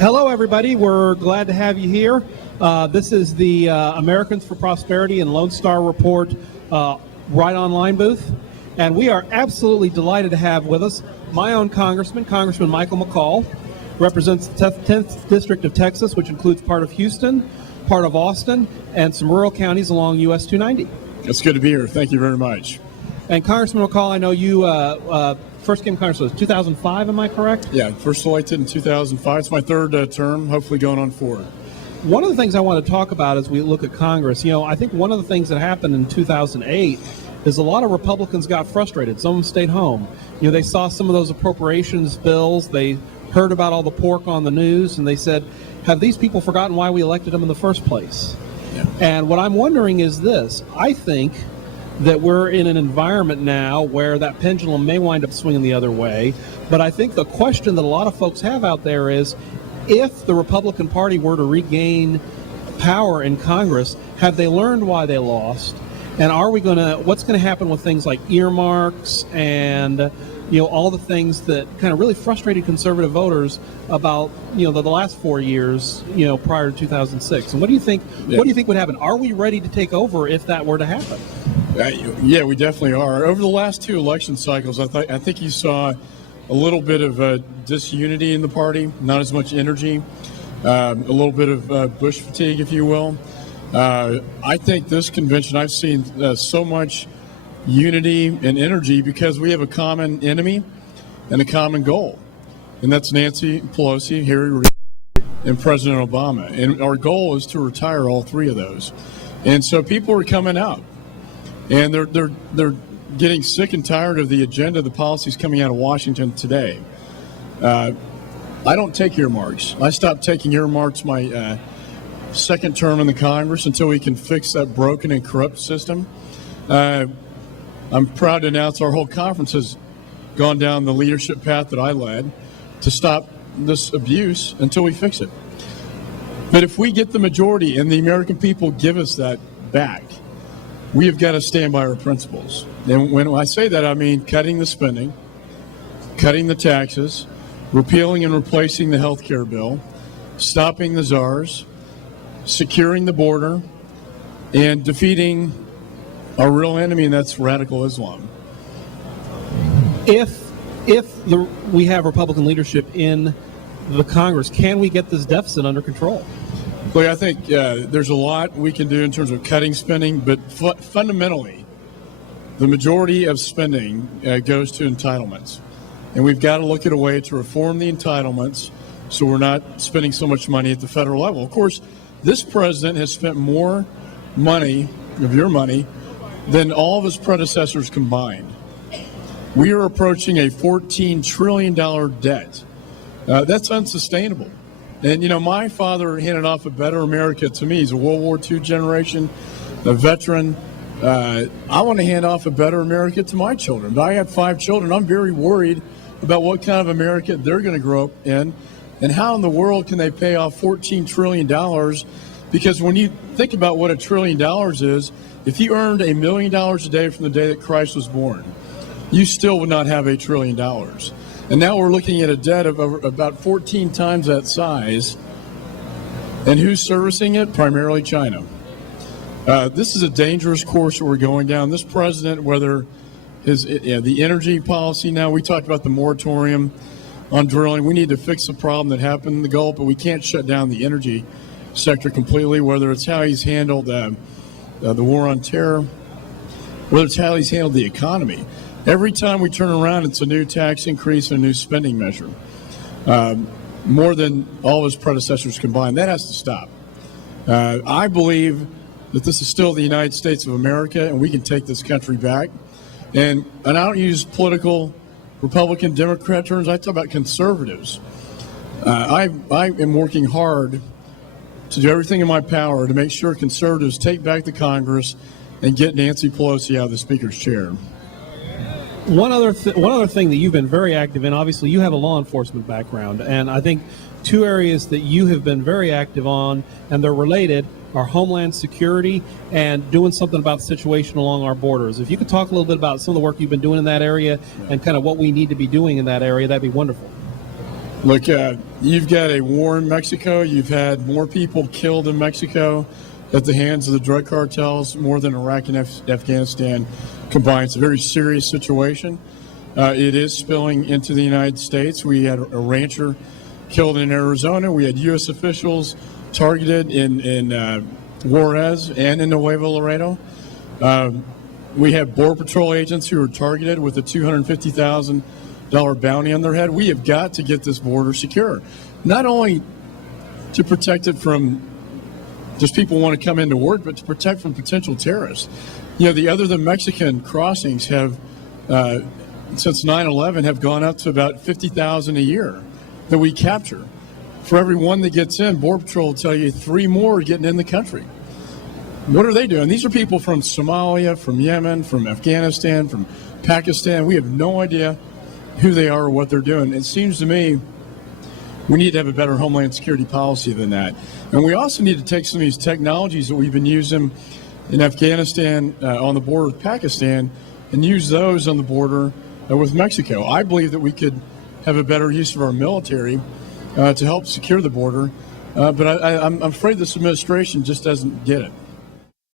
Hello, everybody. We're glad to have you here. This is the Americans for Prosperity and Lone Star Report Right Online booth. And we are absolutely delighted to have with us my own Congressman Michael McCaul, represents the 10th District of Texas, which includes part of Houston, part of Austin, and some rural counties along US 290. It's good to be here. Thank you very much. And Congressman McCaul, I know you first came to Congress was 2005, am I correct? Yeah, first elected in 2005. It's my third term, hopefully going on 4. One of the things I want to talk about as we look at Congress, I think one of the things that happened in 2008 is a lot of Republicans got frustrated. Some of them stayed home. They saw some of those appropriations bills. They heard about all the pork on the news, and they said, have these people forgotten why we elected them in the first place? Yeah. And what I'm wondering is this. I think that we're in an environment now where that pendulum may wind up swinging the other way. But I think the question that a lot of folks have out there is, if the Republican Party were to regain power in Congress, have they learned why they lost? And what's going to happen with things like earmarks and all the things that kind of really frustrated conservative voters about the last 4 years prior to 2006? And what do you think? Yeah. What do you think would happen? Are we ready to take over if that were to happen? Yeah, we definitely are. Over the last 2 election cycles, I think you saw a little bit of disunity in the party, not as much energy, a little bit of Bush fatigue, if you will. I think this convention, I've seen so much unity and energy because we have a common enemy and a common goal, and that's Nancy Pelosi, Harry Reid, and President Obama. And our goal is to retire all 3 of those. And so people are coming out, and they're getting sick and tired of the agenda, the policies coming out of Washington today. I don't take earmarks. I stopped taking earmarks my second term in the Congress until we can fix that broken and corrupt system. I'm proud to announce our whole conference has gone down the leadership path that I led to stop this abuse until we fix it. But if we get the majority and the American people give us that back, we have got to stand by our principles. And when I say that, I mean cutting the spending, cutting the taxes, repealing and replacing the health care bill, stopping the czars, securing the border, and defeating our real enemy, and that's radical Islam. If we have Republican leadership in the Congress, can we get this deficit under control? Look, I think there's a lot we can do in terms of cutting spending, but fundamentally, the majority of spending goes to entitlements. And we've got to look at a way to reform the entitlements so we're not spending so much money at the federal level. Of course, this president has spent more money, of your money, than all of his predecessors combined. We are approaching a $14 trillion debt. That's unsustainable. And, my father handed off a better America to me. He's a World War II generation, a veteran. I want to hand off a better America to my children. But I have 5 children. I'm very worried about what kind of America they're going to grow up in and how in the world can they pay off $14 trillion. Because when you think about what $1 trillion is, if you earned $1 million a day from the day that Christ was born, you still would not have $1 trillion. And now we're looking at a debt of about 14 times that size. And who's servicing it? Primarily China. This is a dangerous course that we're going down. This president, whether the energy policy now, we talked about the moratorium on drilling. We need to fix the problem that happened in the Gulf, but we can't shut down the energy sector completely, whether it's how he's handled the war on terror, whether it's how he's handled the economy. Every time we turn around, it's a new tax increase and a new spending measure, more than all his predecessors combined. That has to stop. I believe that this is still the United States of America, and we can take this country back. And I don't use political Republican, Democrat terms. I talk about conservatives. I am working hard to do everything in my power to make sure conservatives take back the Congress and get Nancy Pelosi out of the Speaker's chair. One other thing that you've been very active in, obviously you have a law enforcement background, and I think 2 areas that you have been very active on, and they're related, are homeland security and doing something about the situation along our borders. If you could talk a little bit about some of the work you've been doing in that area and kind of what we need to be doing in that area, that'd be wonderful. Look, you've got a war in Mexico. You've had more people killed in Mexico at the hands of the drug cartels, more than Iraq and Afghanistan combined. It's a very serious situation. It is spilling into the United States. We had a rancher killed in Arizona. We had U.S. officials targeted in Juarez and in Nuevo Laredo. We have Border Patrol agents who are targeted with a $250,000 bounty on their head. We have got to get this border secure, not only to protect it from just people who want to come into work, but to protect from potential terrorists. You know, the other than Mexican crossings have, since 9/11, have gone up to about 50,000 a year that we capture. For every one that gets in, Border Patrol will tell you 3 more are getting in the country. What are they doing? These are people from Somalia, from Yemen, from Afghanistan, from Pakistan. We have no idea who they are or what they're doing. It seems to me we need to have a better Homeland Security policy than that. And we also need to take some of these technologies that we've been using in Afghanistan on the border with Pakistan and use those on the border with Mexico. I believe that we could have a better use of our military to help secure the border. But I'm afraid this administration just doesn't get it.